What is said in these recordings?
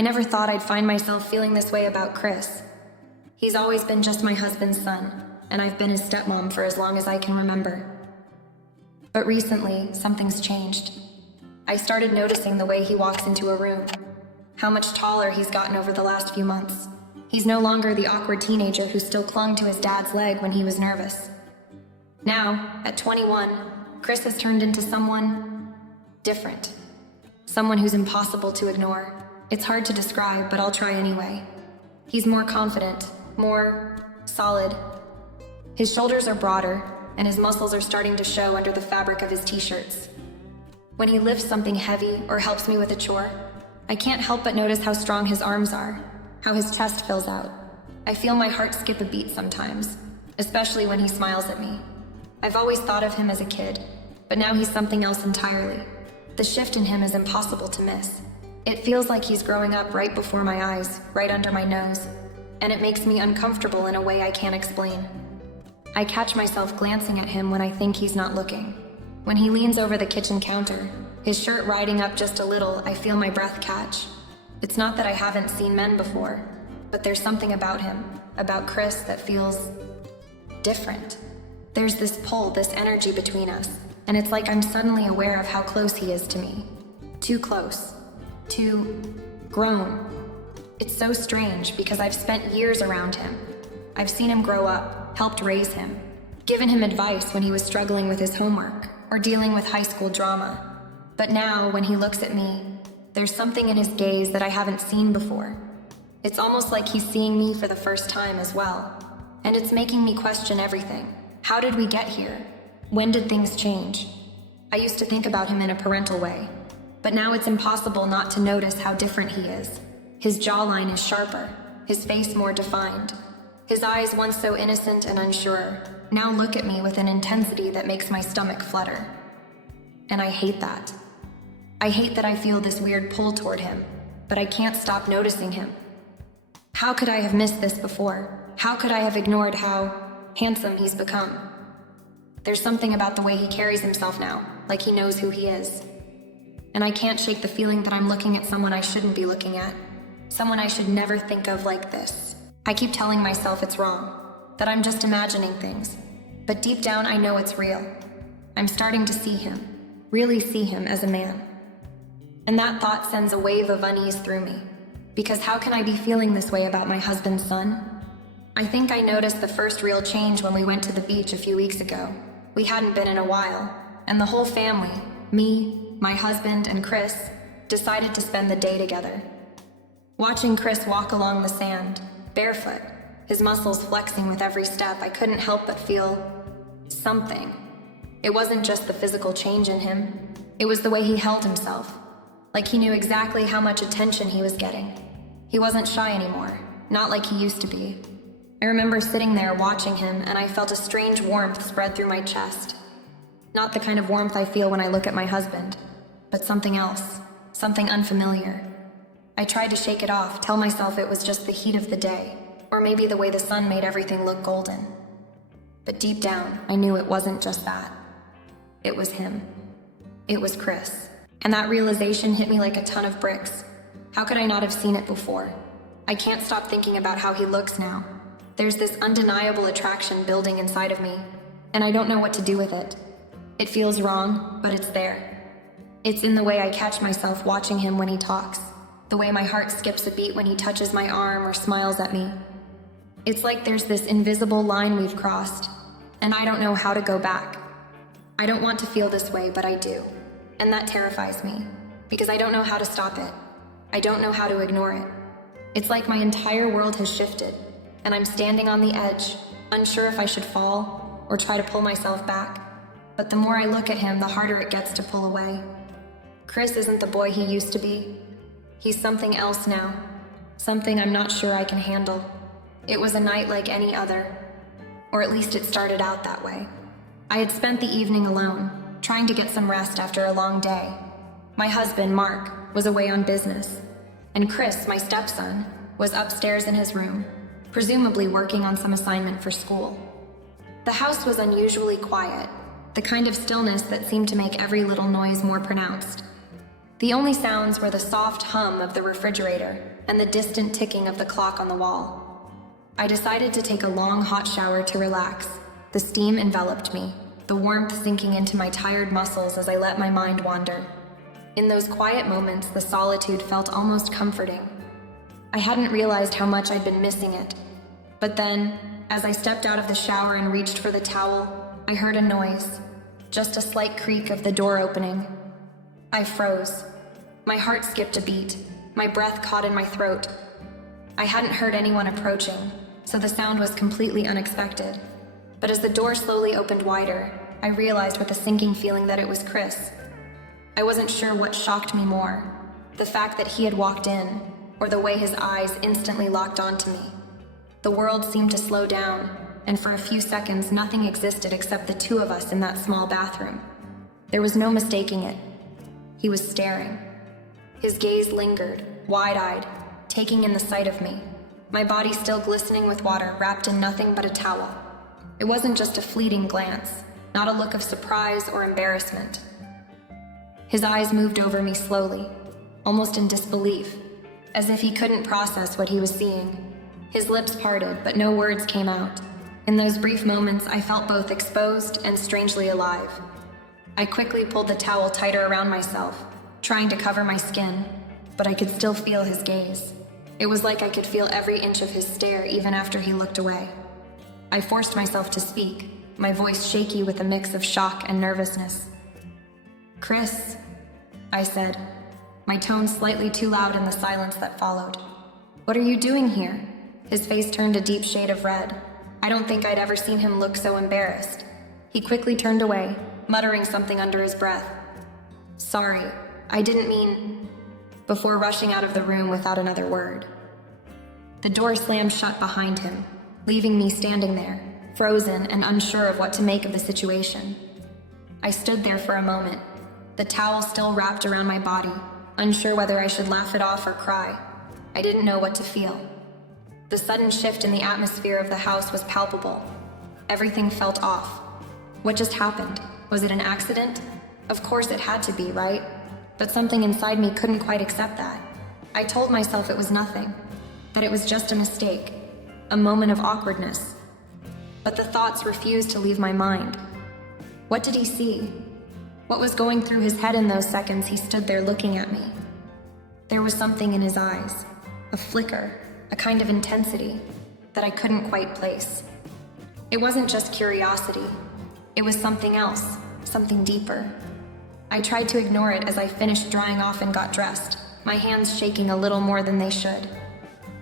I never thought I'd find myself feeling this way about Chris. He's always been just my husband's son, and I've been his stepmom for as long as I can remember. But recently, something's changed. I started noticing the way he walks into a room, how much taller he's gotten over the last few months. He's no longer the awkward teenager who still clung to his dad's leg when he was nervous. Now, at 21, Chris has turned into someone different. Someone who's impossible to ignore. It's hard to describe, but I'll try anyway. He's more confident, more solid. His shoulders are broader, and his muscles are starting to show under the fabric of his t-shirts. When he lifts something heavy or helps me with a chore, I can't help but notice how strong his arms are, how his chest fills out. I feel my heart skip a beat sometimes, especially when he smiles at me. I've always thought of him as a kid, but now he's something else entirely. The shift in him is impossible to miss. It feels like he's growing up right before my eyes, right under my nose, and it makes me uncomfortable in a way I can't explain. I catch myself glancing at him when I think he's not looking. When he leans over the kitchen counter, his shirt riding up just a little, I feel my breath catch. It's not that I haven't seen men before, but there's something about him, about Chris, that feels different. There's this pull, this energy between us, and it's like I'm suddenly aware of how close he is to me. Too close. Too grown. It's so strange because I've spent years around him. I've seen him grow up, helped raise him, given him advice when he was struggling with his homework or dealing with high school drama. But now, when he looks at me, there's something in his gaze that I haven't seen before. It's almost like he's seeing me for the first time as well. And it's making me question everything. How did we get here? When did things change? I used to think about him in a parental way, but now it's impossible not to notice how different he is. His jawline is sharper, his face more defined. His eyes, once so innocent and unsure, now look at me with an intensity that makes my stomach flutter. And I hate that. I hate that I feel this weird pull toward him, but I can't stop noticing him. How could I have missed this before? How could I have ignored how handsome he's become? There's something about the way he carries himself now, like he knows who he is. And I can't shake the feeling that I'm looking at someone I shouldn't be looking at. Someone I should never think of like this. I keep telling myself it's wrong, that I'm just imagining things. But deep down I know it's real. I'm starting to see him, really see him as a man. And that thought sends a wave of unease through me. Because how can I be feeling this way about my husband's son? I think I noticed the first real change when we went to the beach a few weeks ago. We hadn't been in a while, and the whole family, me, my husband, and Chris, decided to spend the day together. Watching Chris walk along the sand, barefoot, his muscles flexing with every step, I couldn't help but feel something. It wasn't just the physical change in him, it was the way he held himself. Like he knew exactly how much attention he was getting. He wasn't shy anymore, not like he used to be. I remember sitting there watching him, and I felt a strange warmth spread through my chest. Not the kind of warmth I feel when I look at my husband, but something else, something unfamiliar. I tried to shake it off, tell myself it was just the heat of the day, or maybe the way the sun made everything look golden. But deep down, I knew it wasn't just that. It was him. It was Chris. And that realization hit me like a ton of bricks. How could I not have seen it before? I can't stop thinking about how he looks now. There's this undeniable attraction building inside of me, and I don't know what to do with it. It feels wrong, but it's there. It's in the way I catch myself watching him when he talks, the way my heart skips a beat when he touches my arm or smiles at me. It's like there's this invisible line we've crossed, and I don't know how to go back. I don't want to feel this way, but I do. And that terrifies me, because I don't know how to stop it. I don't know how to ignore it. It's like my entire world has shifted, and I'm standing on the edge, unsure if I should fall or try to pull myself back. But the more I look at him, the harder it gets to pull away. Chris isn't the boy he used to be. He's something else now, something I'm not sure I can handle. It was a night like any other, or at least it started out that way. I had spent the evening alone, trying to get some rest after a long day. My husband, Mark, was away on business, and Chris, my stepson, was upstairs in his room, presumably working on some assignment for school. The house was unusually quiet, the kind of stillness that seemed to make every little noise more pronounced. The only sounds were the soft hum of the refrigerator and the distant ticking of the clock on the wall. I decided to take a long hot shower to relax. The steam enveloped me, the warmth sinking into my tired muscles as I let my mind wander. In those quiet moments, the solitude felt almost comforting. I hadn't realized how much I'd been missing it. But then, as I stepped out of the shower and reached for the towel, I heard a noise, just a slight creak of the door opening. I froze. My heart skipped a beat, my breath caught in my throat. I hadn't heard anyone approaching, so the sound was completely unexpected. But as the door slowly opened wider, I realized with a sinking feeling that it was Chris. I wasn't sure what shocked me more, the fact that he had walked in, or the way his eyes instantly locked onto me. The world seemed to slow down, and for a few seconds nothing existed except the two of us in that small bathroom. There was no mistaking it. He was staring. His gaze lingered, wide-eyed, taking in the sight of me, my body still glistening with water wrapped in nothing but a towel. It wasn't just a fleeting glance, not a look of surprise or embarrassment. His eyes moved over me slowly, almost in disbelief, as if he couldn't process what he was seeing. His lips parted, but no words came out. In those brief moments, I felt both exposed and strangely alive. I quickly pulled the towel tighter around myself, trying to cover my skin, but I could still feel his gaze. It was like I could feel every inch of his stare even after he looked away. I forced myself to speak, my voice shaky with a mix of shock and nervousness. "Chris," I said, my tone slightly too loud in the silence that followed. "What are you doing here?" His face turned a deep shade of red. I don't think I'd ever seen him look so embarrassed. He quickly turned away, muttering something under his breath. "Sorry, I didn't mean," before rushing out of the room without another word. The door slammed shut behind him, leaving me standing there, frozen and unsure of what to make of the situation. I stood there for a moment, the towel still wrapped around my body, unsure whether I should laugh it off or cry. I didn't know what to feel. The sudden shift in the atmosphere of the house was palpable. Everything felt off. What just happened? Was it an accident? Of course it had to be, right? But something inside me couldn't quite accept that. I told myself it was nothing, that it was just a mistake, a moment of awkwardness. But the thoughts refused to leave my mind. What did he see? What was going through his head in those seconds he stood there looking at me? There was something in his eyes, a flicker, a kind of intensity that I couldn't quite place. It wasn't just curiosity. It was something else, something deeper. I tried to ignore it as I finished drying off and got dressed, my hands shaking a little more than they should.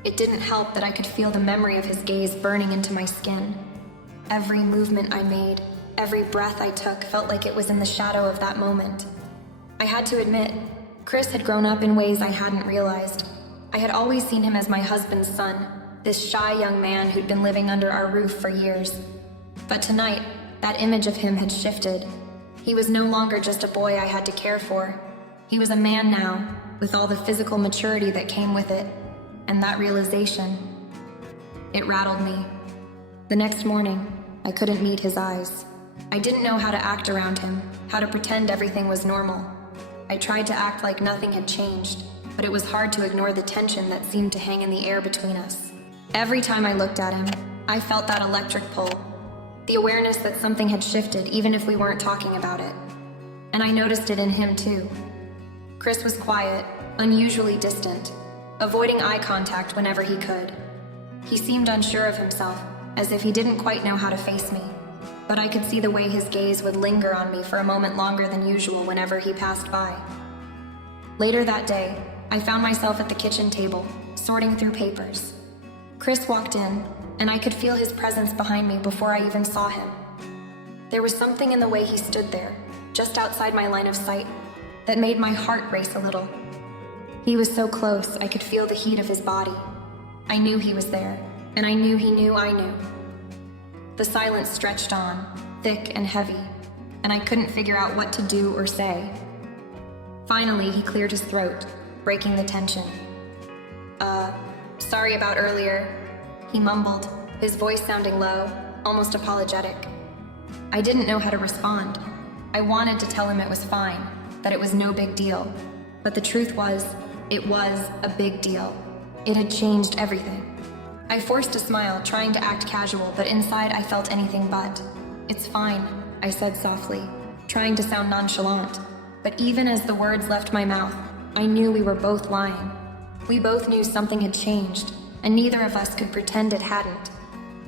It didn't help that I could feel the memory of his gaze burning into my skin. Every movement I made, every breath I took felt like it was in the shadow of that moment. I had to admit, Chris had grown up in ways I hadn't realized. I had always seen him as my husband's son, this shy young man who'd been living under our roof for years. But tonight, that image of him had shifted. He was no longer just a boy I had to care for. He was a man now, with all the physical maturity that came with it. And that realization, it rattled me. The next morning, I couldn't meet his eyes. I didn't know how to act around him, how to pretend everything was normal. I tried to act like nothing had changed, but it was hard to ignore the tension that seemed to hang in the air between us. Every time I looked at him, I felt that electric pull, the awareness that something had shifted even if we weren't talking about it. And I noticed it in him too. Chris was quiet, unusually distant, avoiding eye contact whenever he could. He seemed unsure of himself, as if he didn't quite know how to face me, but I could see the way his gaze would linger on me for a moment longer than usual whenever he passed by. Later that day, I found myself at the kitchen table, sorting through papers. Chris walked in, and I could feel his presence behind me before I even saw him. There was something in the way he stood there, just outside my line of sight, that made my heart race a little. He was so close, I could feel the heat of his body. I knew he was there, and I knew he knew I knew. The silence stretched on, thick and heavy, and I couldn't figure out what to do or say. Finally, he cleared his throat, breaking the tension. Sorry about earlier," he mumbled, his voice sounding low, almost apologetic. I didn't know how to respond. I wanted to tell him it was fine, that it was no big deal, But the truth was, it was a big deal. It had changed everything. I forced a smile, trying to act casual, but inside I felt anything but. "It's fine," I said softly, trying to sound nonchalant. But even as the words left my mouth, I knew we were both lying. We both knew something had changed, and neither of us could pretend it hadn't.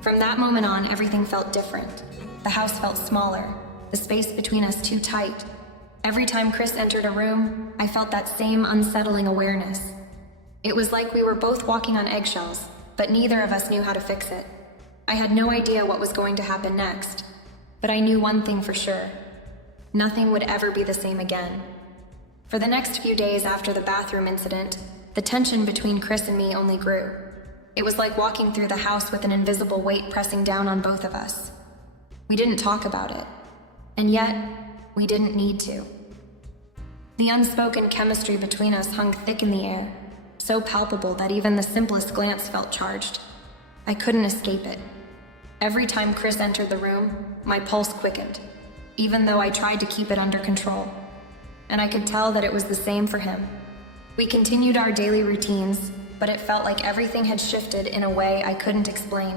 From that moment on, everything felt different. The house felt smaller, the space between us too tight. Every time Chris entered a room, I felt that same unsettling awareness. It was like we were both walking on eggshells, but neither of us knew how to fix it. I had no idea what was going to happen next, but I knew one thing for sure. Nothing would ever be the same again. For the next few days after the bathroom incident, the tension between Chris and me only grew. It was like walking through the house with an invisible weight pressing down on both of us. We didn't talk about it, and yet we didn't need to. The unspoken chemistry between us hung thick in the air, so palpable that even the simplest glance felt charged. I couldn't escape it. Every time Chris entered the room, my pulse quickened, even though I tried to keep it under control. And I could tell that it was the same for him. We continued our daily routines, but it felt like everything had shifted in a way I couldn't explain.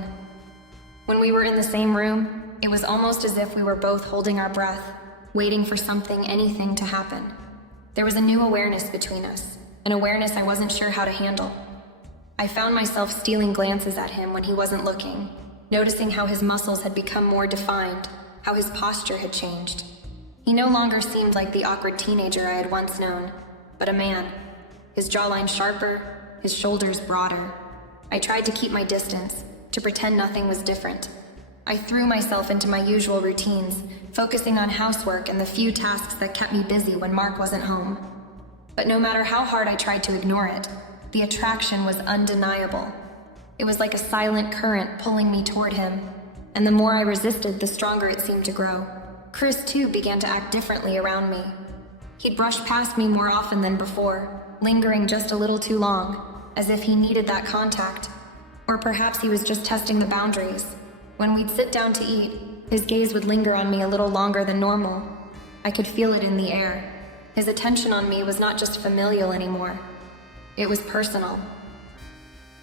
When we were in the same room, it was almost as if we were both holding our breath, waiting for something, anything to happen. There was a new awareness between us, an awareness I wasn't sure how to handle. I found myself stealing glances at him when he wasn't looking, noticing how his muscles had become more defined, how his posture had changed. He no longer seemed like the awkward teenager I had once known, but a man. His jawline sharper, his shoulders broader. I tried to keep my distance, to pretend nothing was different. I threw myself into my usual routines, focusing on housework and the few tasks that kept me busy when Mark wasn't home. But no matter how hard I tried to ignore it, the attraction was undeniable. It was like a silent current pulling me toward him, and the more I resisted, the stronger it seemed to grow. Chris, too, began to act differently around me. He'd brush past me more often than before, lingering just a little too long, as if he needed that contact. Or perhaps he was just testing the boundaries. When we'd sit down to eat, his gaze would linger on me a little longer than normal. I could feel it in the air. His attention on me was not just familial anymore. It was personal.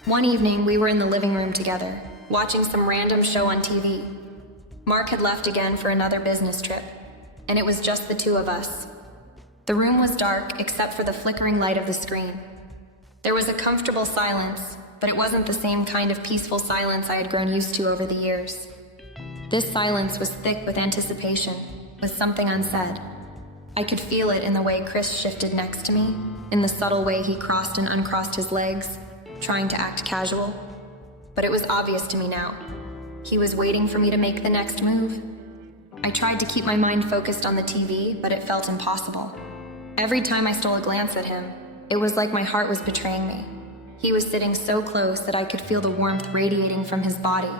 One evening, we were in the living room together, watching some random show on TV. Mark had left again for another business trip, and it was just the two of us. The room was dark except for the flickering light of the screen. There was a comfortable silence, but it wasn't the same kind of peaceful silence I had grown used to over the years. This silence was thick with anticipation, with something unsaid. I could feel it in the way Chris shifted next to me, in the subtle way he crossed and uncrossed his legs, trying to act casual. But it was obvious to me now. He was waiting for me to make the next move. I tried to keep my mind focused on the TV, but it felt impossible. Every time I stole a glance at him, it was like my heart was betraying me. He was sitting so close that I could feel the warmth radiating from his body.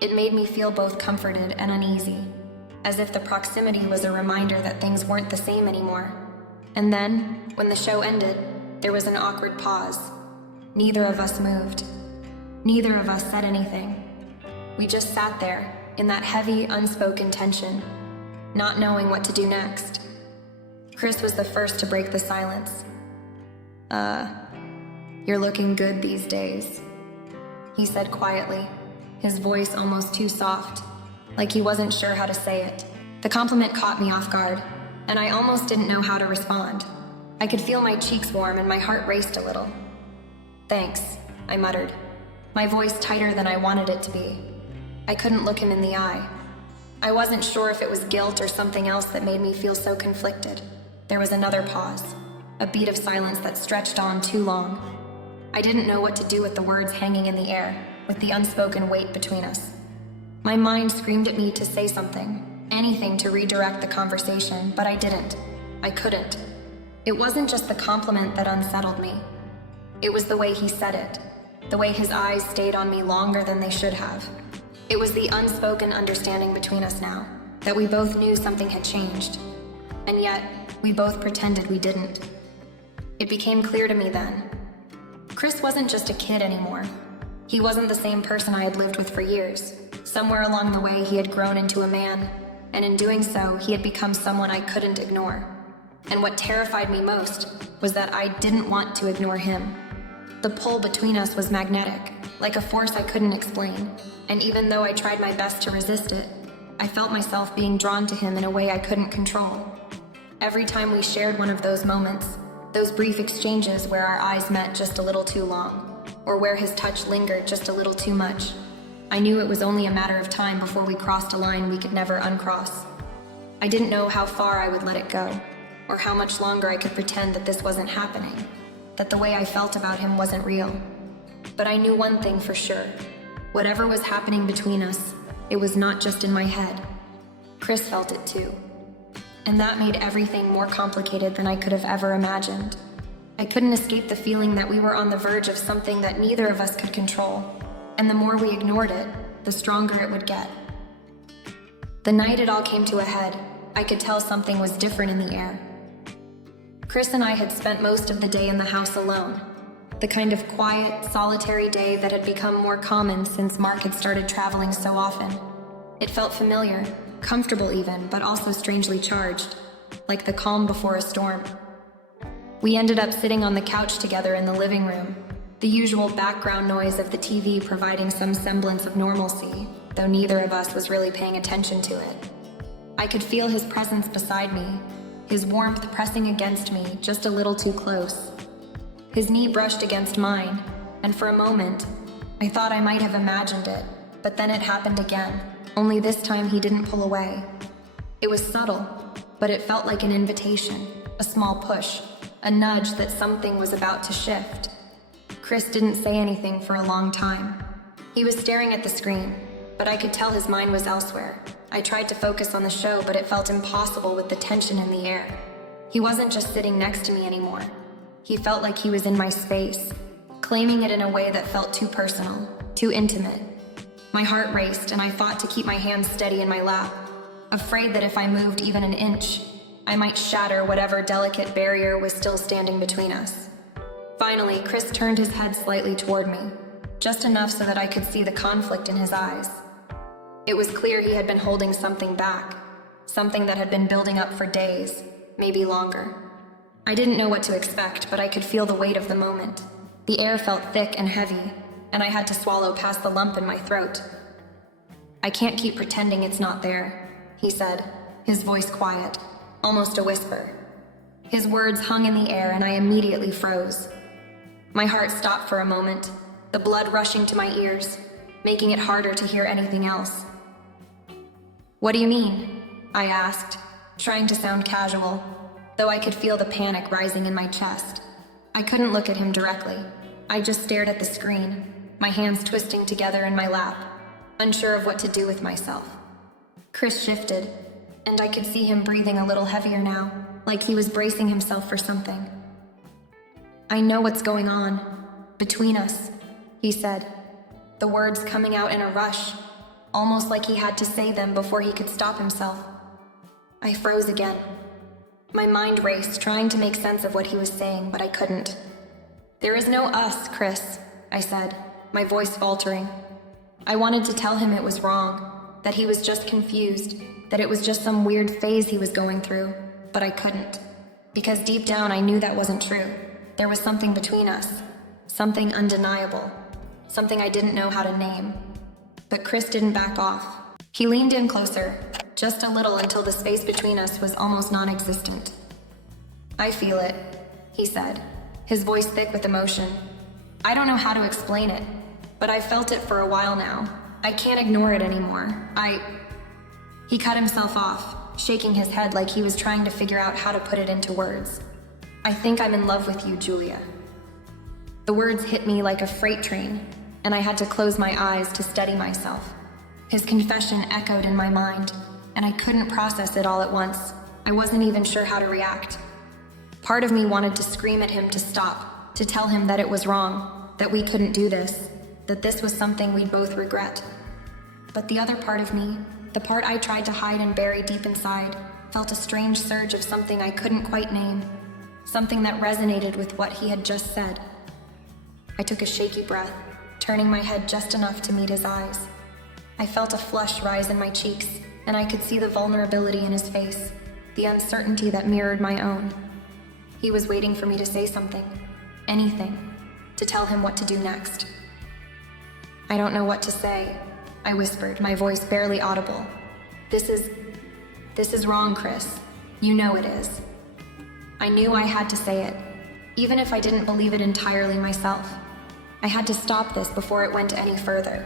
It made me feel both comforted and uneasy, as if the proximity was a reminder that things weren't the same anymore. And then, when the show ended, there was an awkward pause. Neither of us moved. Neither of us said anything. We just sat there, in that heavy, unspoken tension, not knowing what to do next. Chris was the first to break the silence. You're looking good these days," he said quietly, his voice almost too soft, like he wasn't sure how to say it. The compliment caught me off guard, and I almost didn't know how to respond. I could feel my cheeks warm and my heart raced a little. "Thanks," I muttered, my voice tighter than I wanted it to be. I couldn't look him in the eye. I wasn't sure if it was guilt or something else that made me feel so conflicted. There was another pause, a beat of silence that stretched on too long. I didn't know what to do with the words hanging in the air, with the unspoken weight between us. My mind screamed at me to say something, anything to redirect the conversation, but I didn't. I couldn't. It wasn't just the compliment that unsettled me. It was the way he said it, the way his eyes stayed on me longer than they should have. It was the unspoken understanding between us now, that we both knew something had changed, and yet we both pretended we didn't. It became clear to me then. Chris wasn't just a kid anymore. He wasn't the same person I had lived with for years. Somewhere along the way, he had grown into a man, and in doing so, he had become someone I couldn't ignore. And what terrified me most was that I didn't want to ignore him. The pull between us was magnetic, like a force I couldn't explain, and even though I tried my best to resist it, I felt myself being drawn to him in a way I couldn't control. Every time we shared one of those moments, those brief exchanges where our eyes met just a little too long, or where his touch lingered just a little too much, I knew it was only a matter of time before we crossed a line we could never uncross. I didn't know how far I would let it go, or how much longer I could pretend that this wasn't happening, that the way I felt about him wasn't real. But I knew one thing for sure. Whatever was happening between us, it was not just in my head. Chris felt it too. And that made everything more complicated than I could have ever imagined. I couldn't escape the feeling that we were on the verge of something that neither of us could control, and the more we ignored it, the stronger it would get. The night it all came to a head, I could tell something was different in the air. Chris and I had spent most of the day in the house alone, the kind of quiet, solitary day that had become more common since Mark had started traveling so often. It felt familiar, comfortable even, but also strangely charged, like the calm before a storm. We ended up sitting on the couch together in the living room, the usual background noise of the TV providing some semblance of normalcy, though neither of us was really paying attention to it. I could feel his presence beside me, his warmth pressing against me just a little too close. His knee brushed against mine, and for a moment, I thought I might have imagined it, but then it happened again, only this time he didn't pull away. It was subtle, but it felt like an invitation, a small push, a nudge that something was about to shift. Chris didn't say anything for a long time. He was staring at the screen, but I could tell his mind was elsewhere. I tried to focus on the show, but it felt impossible with the tension in the air. He wasn't just sitting next to me anymore. He felt like he was in my space, claiming it in a way that felt too personal, too intimate. My heart raced, and I fought to keep my hands steady in my lap, afraid that if I moved even an inch, I might shatter whatever delicate barrier was still standing between us. Finally, Chris turned his head slightly toward me, just enough so that I could see the conflict in his eyes. It was clear he had been holding something back, something that had been building up for days, maybe longer. I didn't know what to expect, but I could feel the weight of the moment. The air felt thick and heavy, and I had to swallow past the lump in my throat. "I can't keep pretending it's not there," he said, his voice quiet, almost a whisper. His words hung in the air, and I immediately froze. My heart stopped for a moment, the blood rushing to my ears, making it harder to hear anything else. "What do you mean?" I asked, trying to sound casual, though I could feel the panic rising in my chest. I couldn't look at him directly. I just stared at the screen, my hands twisting together in my lap, unsure of what to do with myself. Chris shifted, and I could see him breathing a little heavier now, like he was bracing himself for something. "I know what's going on between us," he said, the words coming out in a rush, almost like he had to say them before he could stop himself. I froze again. My mind raced, trying to make sense of what he was saying, but I couldn't. "There is no us, Chris," I said, my voice faltering. I wanted to tell him it was wrong, that he was just confused, that it was just some weird phase he was going through, but I couldn't. Because deep down I knew that wasn't true. There was something between us, something undeniable, something I didn't know how to name. But Chris didn't back off. He leaned in closer, just a little, until the space between us was almost non-existent. "I feel it," he said, his voice thick with emotion. "I don't know how to explain it, but I've felt it for a while now. I can't ignore it anymore. He cut himself off, shaking his head like he was trying to figure out how to put it into words. "I think I'm in love with you, Julia." The words hit me like a freight train, and I had to close my eyes to steady myself. His confession echoed in my mind, and I couldn't process it all at once. I wasn't even sure how to react. Part of me wanted to scream at him to stop, to tell him that it was wrong, that we couldn't do this, that this was something we'd both regret. But the other part of me, the part I tried to hide and bury deep inside, felt a strange surge of something I couldn't quite name, something that resonated with what he had just said. I took a shaky breath, turning my head just enough to meet his eyes. I felt a flush rise in my cheeks, and I could see the vulnerability in his face. the uncertainty that mirrored my own. He was waiting for me to say something, anything, to tell him what to do next. "I don't know what to say," I whispered, my voice barely audible. This is wrong, Chris. You know it is." I knew I had to say it, even if I didn't believe it entirely myself. I had to stop this before it went any further.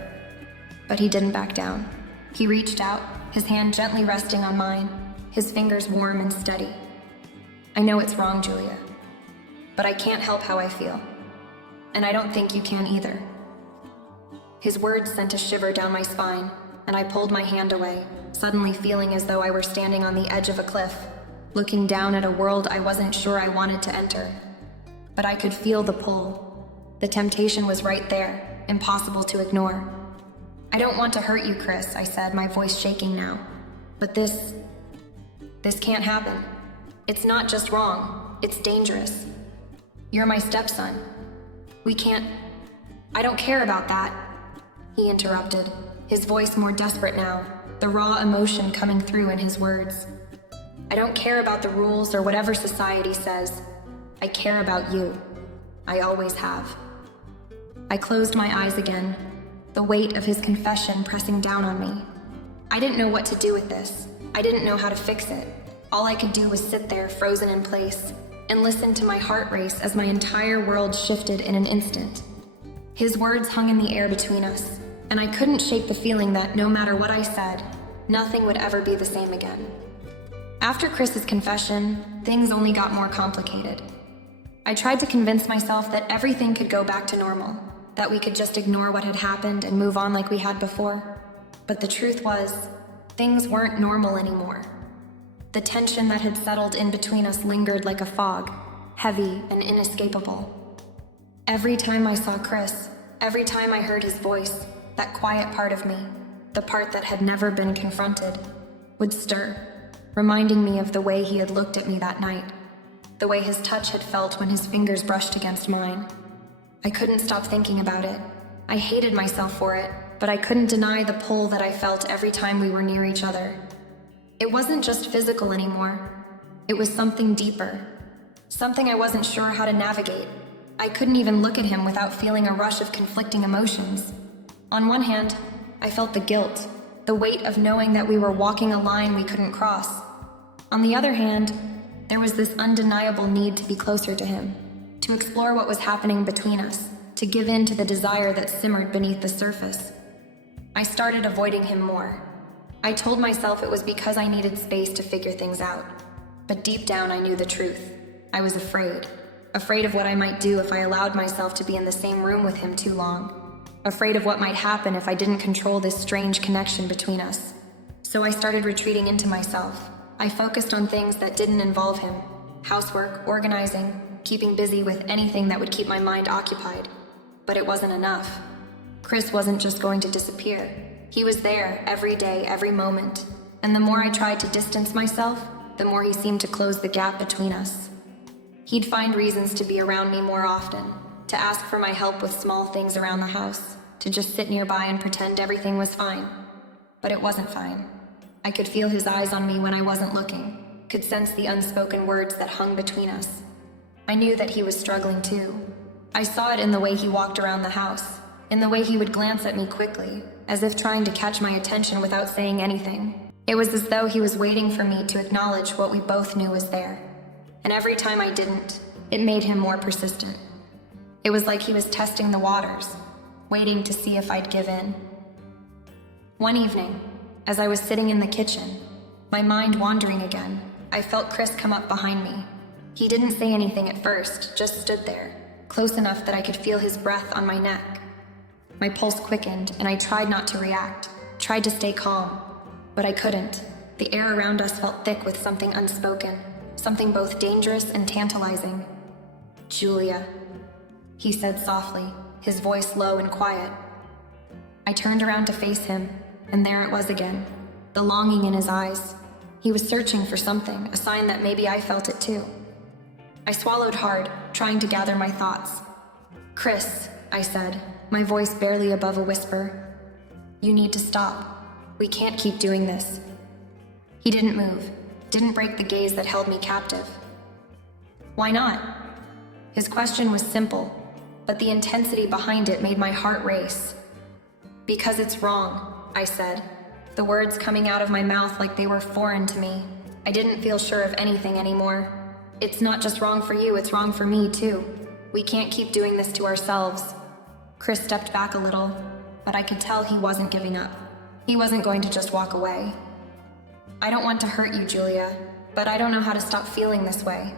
But he didn't back down. He reached out, his hand gently resting on mine, his fingers warm and steady. "I know it's wrong, Julia, but I can't help how I feel. And I don't think you can either." His words sent a shiver down my spine, and I pulled my hand away, suddenly feeling as though I were standing on the edge of a cliff, looking down at a world I wasn't sure I wanted to enter. But I could feel the pull. The temptation was right there, impossible to ignore. "I don't want to hurt you, Chris," I said, my voice shaking now. "But this can't happen. It's not just wrong, it's dangerous. You're my stepson. We can't... I don't care about that," he interrupted, his voice more desperate now, the raw emotion coming through in his words. "I don't care about the rules or whatever society says. I care about you. I always have." I closed my eyes again, the weight of his confession pressing down on me. I didn't know what to do with this. I didn't know how to fix it. All I could do was sit there, frozen in place, and listen to my heart race as my entire world shifted in an instant. His words hung in the air between us, and I couldn't shake the feeling that no matter what I said, nothing would ever be the same again. After Chris's confession, things only got more complicated. I tried to convince myself that everything could go back to normal, that we could just ignore what had happened and move on like we had before. But the truth was, things weren't normal anymore. The tension that had settled in between us lingered like a fog, heavy and inescapable. Every time I saw Chris, every time I heard his voice, that quiet part of me, the part that had never been confronted, would stir, reminding me of the way he had looked at me that night, the way his touch had felt when his fingers brushed against mine. I couldn't stop thinking about it. I hated myself for it, but I couldn't deny the pull that I felt every time we were near each other. It wasn't just physical anymore. It was something deeper, something I wasn't sure how to navigate. I couldn't even look at him without feeling a rush of conflicting emotions. On one hand, I felt the guilt, the weight of knowing that we were walking a line we couldn't cross. On the other hand, there was this undeniable need to be closer to him, to explore what was happening between us, to give in to the desire that simmered beneath the surface. I started avoiding him more. I told myself it was because I needed space to figure things out. But deep down I knew the truth. I was afraid of what I might do if I allowed myself to be in the same room with him too long. Afraid of what might happen if I didn't control this strange connection between us. So I started retreating into myself. I focused on things that didn't involve him. Housework, organizing, keeping busy with anything that would keep my mind occupied. But it wasn't enough. Chris wasn't just going to disappear. He was there every day, every moment. And the more I tried to distance myself, the more he seemed to close the gap between us. He'd find reasons to be around me more often, to ask for my help with small things around the house, to just sit nearby and pretend everything was fine. But it wasn't fine. I could feel his eyes on me when I wasn't looking, could sense the unspoken words that hung between us. I knew that he was struggling too. I saw it in the way he walked around the house, in the way he would glance at me quickly, as if trying to catch my attention without saying anything. It was as though he was waiting for me to acknowledge what we both knew was there. And every time I didn't, it made him more persistent. It was like he was testing the waters, waiting to see if I'd give in. One evening, as I was sitting in the kitchen, my mind wandering again, I felt Chris come up behind me. He didn't say anything at first, just stood there, close enough that I could feel his breath on my neck. My pulse quickened, and I tried not to react, tried to stay calm, but I couldn't. The air around us felt thick with something unspoken, something both dangerous and tantalizing. "Julia," he said softly, his voice low and quiet. I turned around to face him, and there it was again, the longing in his eyes. He was searching for something, a sign that maybe I felt it too. I swallowed hard, trying to gather my thoughts. "Chris," I said, my voice barely above a whisper, "you need to stop. We can't keep doing this." He didn't move. didn't break the gaze that held me captive. Why not? His question was simple, but the intensity behind it made my heart race. Because it's wrong, I said, the words coming out of my mouth like they were foreign to me. I didn't feel sure of anything anymore. It's not just wrong for you, it's wrong for me too. We can't keep doing this to ourselves. Chris stepped back a little, but I could tell he wasn't giving up. He wasn't going to just walk away. I don't want to hurt you, Julia, but I don't know how to stop feeling this way.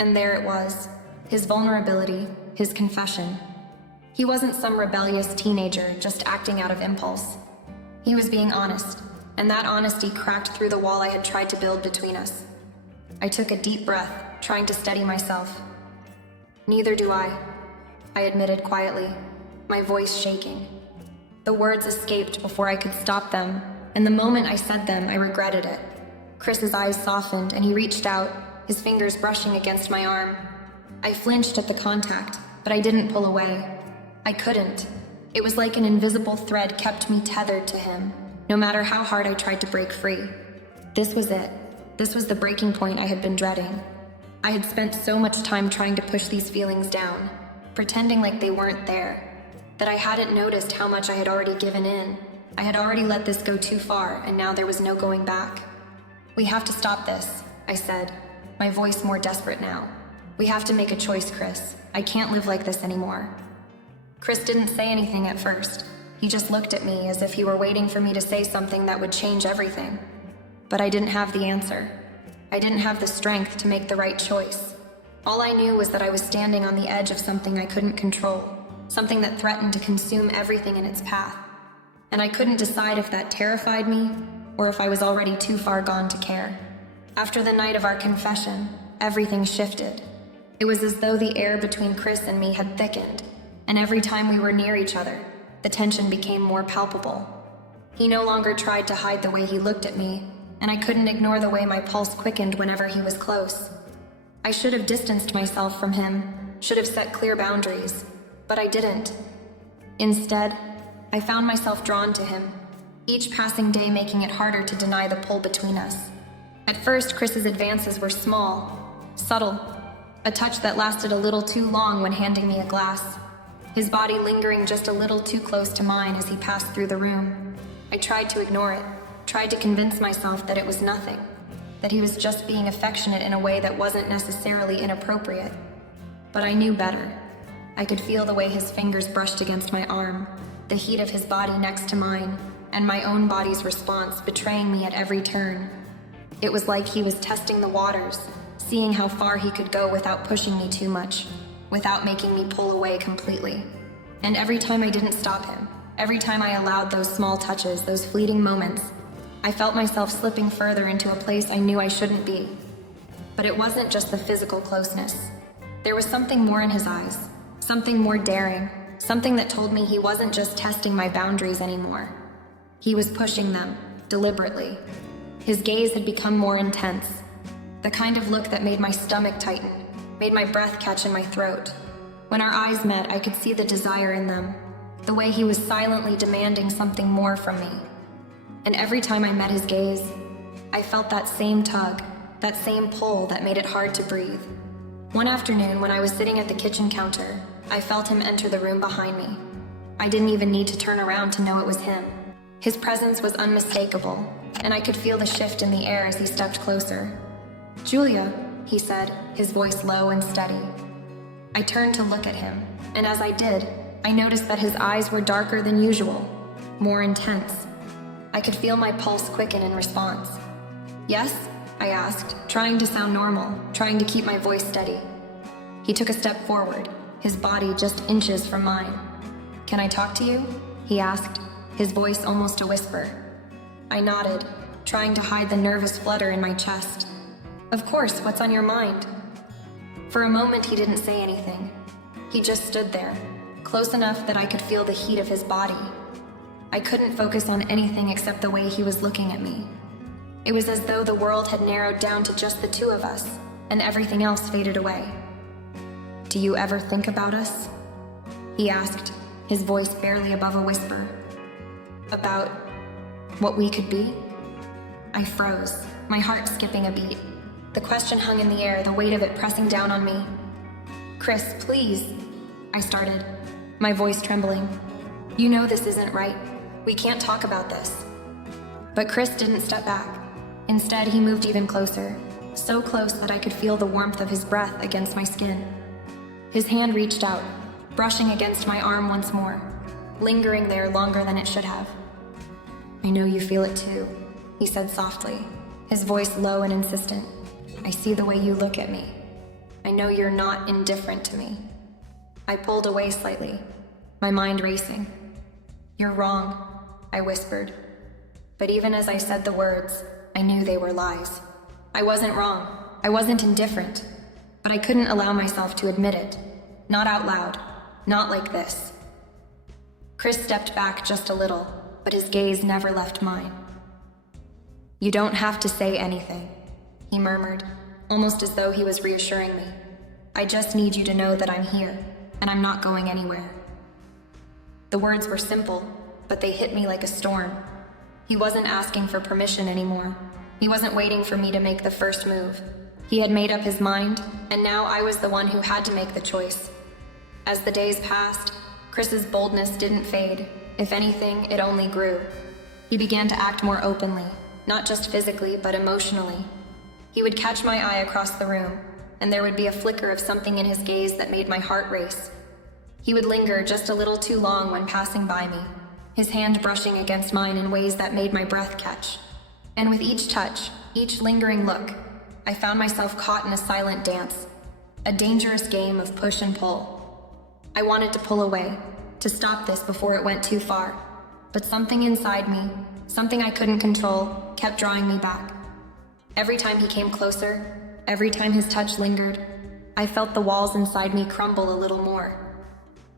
And there it was, his vulnerability, his confession. He wasn't some rebellious teenager just acting out of impulse. He was being honest, and that honesty cracked through the wall I had tried to build between us. I took a deep breath, trying to steady myself. Neither do I admitted quietly, my voice shaking. The words escaped before I could stop them, and the moment I said them, I regretted it. Chris's eyes softened, and he reached out, his fingers brushing against my arm. I flinched at the contact, but I didn't pull away. I couldn't. It was like an invisible thread kept me tethered to him, no matter how hard I tried to break free. This was it. This was the breaking point I had been dreading. I had spent so much time trying to push these feelings down, pretending like they weren't there, that I hadn't noticed how much I had already given in. I had already let this go too far, and now there was no going back. We have to stop this, I said, my voice more desperate now. We have to make a choice, Chris. I can't live like this anymore. Chris didn't say anything at first. He just looked at me as if he were waiting for me to say something that would change everything. But I didn't have the answer. I didn't have the strength to make the right choice. All I knew was that I was standing on the edge of something I couldn't control, something that threatened to consume everything in its path. And I couldn't decide if that terrified me or if I was already too far gone to care. After the night of our confession, everything shifted. It was as though the air between Chris and me had thickened, and every time we were near each other, the tension became more palpable. He no longer tried to hide the way he looked at me, and I couldn't ignore the way my pulse quickened whenever he was close. I should have distanced myself from him, should have set clear boundaries, but I didn't. Instead, I found myself drawn to him, each passing day making it harder to deny the pull between us. At first, Chris's advances were small, subtle, a touch that lasted a little too long when handing me a glass, his body lingering just a little too close to mine as he passed through the room. I tried to ignore it, tried to convince myself that it was nothing, that he was just being affectionate in a way that wasn't necessarily inappropriate. But I knew better. I could feel the way his fingers brushed against my arm, the heat of his body next to mine, and my own body's response betraying me at every turn. It was like he was testing the waters, seeing how far he could go without pushing me too much, without making me pull away completely. And every time I didn't stop him, every time I allowed those small touches, those fleeting moments, I felt myself slipping further into a place I knew I shouldn't be. But it wasn't just the physical closeness. There was something more in his eyes, something more daring, something that told me he wasn't just testing my boundaries anymore. He was pushing them, deliberately. His gaze had become more intense, the kind of look that made my stomach tighten, made my breath catch in my throat. When our eyes met, I could see the desire in them, the way he was silently demanding something more from me. And every time I met his gaze, I felt that same tug, that same pull that made it hard to breathe. One afternoon, when I was sitting at the kitchen counter, I felt him enter the room behind me. I didn't even need to turn around to know it was him. His presence was unmistakable, and I could feel the shift in the air as he stepped closer. "Julia," he said, his voice low and steady. I turned to look at him, and as I did, I noticed that his eyes were darker than usual, more intense. I could feel my pulse quicken in response. "Yes?" I asked, trying to sound normal, trying to keep my voice steady. He took a step forward, his body just inches from mine. "Can I talk to you?" he asked, his voice almost a whisper. I nodded, trying to hide the nervous flutter in my chest. "Of course, what's on your mind?" For a moment, he didn't say anything. He just stood there, close enough that I could feel the heat of his body. I couldn't focus on anything except the way he was looking at me. It was as though the world had narrowed down to just the two of us, and everything else faded away. "Do you ever think about us?" he asked, his voice barely above a whisper. "About what we could be?" I froze. my heart skipping a beat. The question hung in the air, the weight of it pressing down on me. "Chris, please," I started, my voice trembling. "You know this isn't right. We can't talk about this." But Chris didn't step back. Instead, he moved even closer, so close that I could feel the warmth of his breath against my skin. His hand reached out, brushing against my arm once more, lingering there longer than it should have. "I know you feel it too," he said softly, his voice low and insistent. "I see the way you look at me. I know you're not indifferent to me." I pulled away slightly, my mind racing. "You're wrong," I whispered. But even as I said the words, I knew they were lies. I wasn't wrong. I wasn't indifferent. But I couldn't allow myself to admit it. Not out loud. Not like this. Chris stepped back just a little, but his gaze never left mine. "You don't have to say anything," he murmured, almost as though he was reassuring me. "I just need you to know that I'm here, and I'm not going anywhere." The words were simple, but they hit me like a storm. He wasn't asking for permission anymore. He wasn't waiting for me to make the first move. He had made up his mind, and now I was the one who had to make the choice. As the days passed, Chris's boldness didn't fade. If anything, it only grew. He began to act more openly, not just physically, but emotionally. He would catch my eye across the room, and there would be a flicker of something in his gaze that made my heart race. He would linger just a little too long when passing by me, his hand brushing against mine in ways that made my breath catch. And with each touch, each lingering look, I found myself caught in a silent dance, a dangerous game of push and pull. I wanted to pull away, to stop this before it went too far, but something inside me, something I couldn't control, kept drawing me back. Every time he came closer, every time his touch lingered, I felt the walls inside me crumble a little more.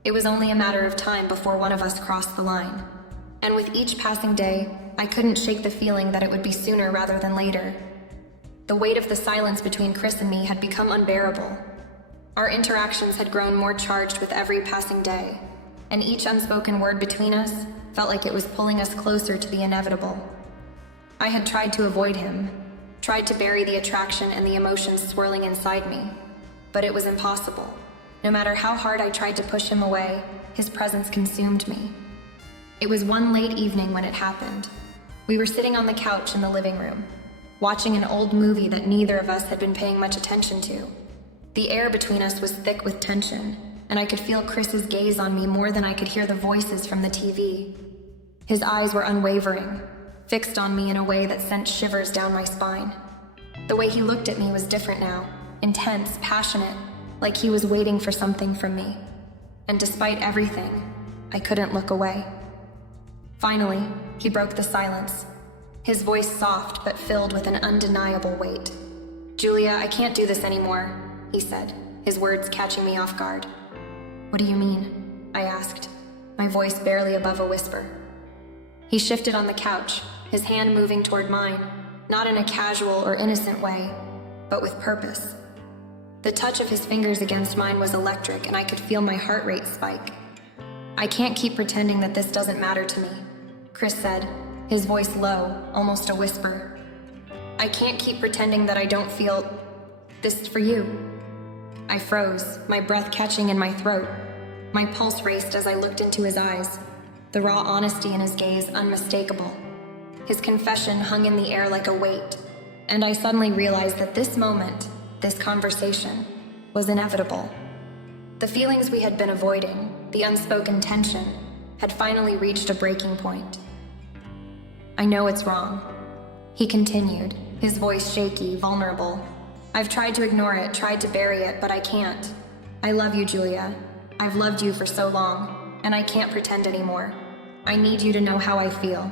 It was only a matter of time before one of us crossed the line. And with each passing day, I couldn't shake the feeling that it would be sooner rather than later. The weight of the silence between Chris and me had become unbearable. Our interactions had grown more charged with every passing day, and each unspoken word between us felt like it was pulling us closer to the inevitable. I had tried to avoid him, tried to bury the attraction and the emotions swirling inside me, but it was impossible. No matter how hard I tried to push him away, his presence consumed me. It was one late evening when it happened. We were sitting on the couch in the living room, watching an old movie that neither of us had been paying much attention to. The air between us was thick with tension, and I could feel Chris's gaze on me more than I could hear the voices from the TV. His eyes were unwavering, fixed on me in a way that sent shivers down my spine. The way he looked at me was different now, intense, passionate, like he was waiting for something from me. And despite everything, I couldn't look away. Finally, he broke the silence, his voice soft but filled with an undeniable weight. "Julia, I can't do this anymore," he said, his words catching me off guard. "What do you mean?" I asked, my voice barely above a whisper. He shifted on the couch, his hand moving toward mine, not in a casual or innocent way, but with purpose. The touch of his fingers against mine was electric, and I could feel my heart rate spike. "I can't keep pretending that this doesn't matter to me," Chris said, his voice low, almost a whisper. "I can't keep pretending that I don't feel this for you." I froze, my breath catching in my throat. My pulse raced as I looked into his eyes, the raw honesty in his gaze unmistakable. His confession hung in the air like a weight, and I suddenly realized that this moment, this conversation, was inevitable. The feelings we had been avoiding, the unspoken tension, had finally reached a breaking point. "I know it's wrong," he continued, his voice shaky, vulnerable. "I've tried to ignore it, tried to bury it, but I can't. I love you, Julia. I've loved you for so long, and I can't pretend anymore. I need you to know how I feel."